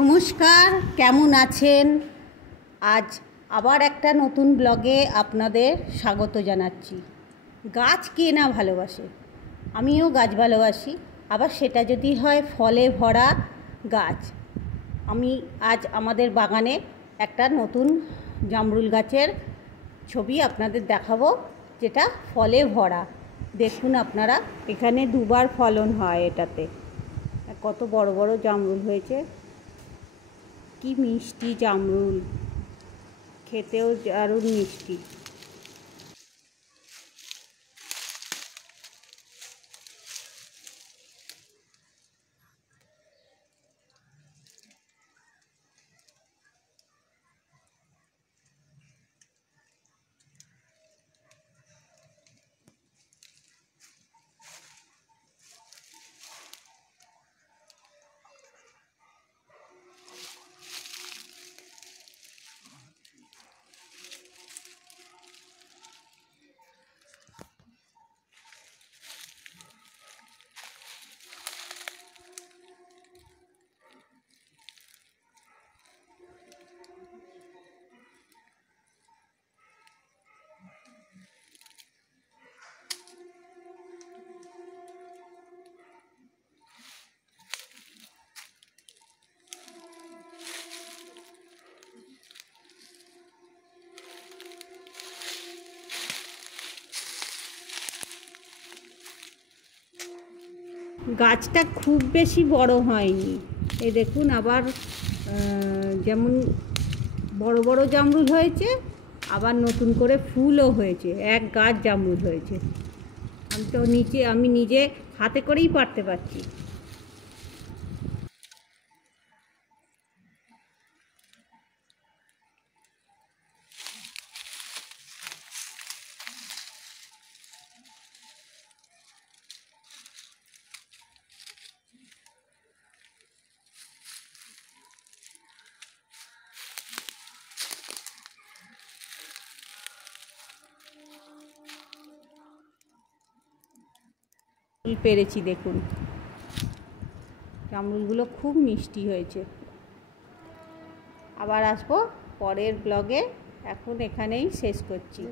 নমস্কার, কেমন আছেন? আজ আবার একটা নতুন ব্লগে আপনাদের স্বাগত জানাচ্ছি। গাছ কে না ভালোবাসে, আমিও গাছ ভালোবাসি। আবার সেটা যদি হয় ফলে ভরা গাছ। আমি আজ আমাদের বাগানে একটা নতুন জামরুল গাছের ছবি আপনাদের দেখাবো, যেটা ফলে ভরা। দেখুন আপনারা, এখানে দুবার ফলন হয় এটাতে। কত বড় বড় জামরুল হয়েছে, কি মিষ্টি জামরুল, খেতেও দারুণ মিষ্টি। গাছটা খুব বেশি বড় হয়নি। এই দেখুন, আবার যেমন বড় বড় জামরুল হয়েছে, আবার নতুন করে ফুলও হয়েছে। এক গাছ জামরুল হয়েছে। আমি নিজে হাতে করেই পারতে পারছি। পেরেছি, দেখুন জামরুলগুলো খুব মিষ্টি হয়েছে। আবার আসবো পরের ব্লগে। এখন এখানেই শেষ করছি।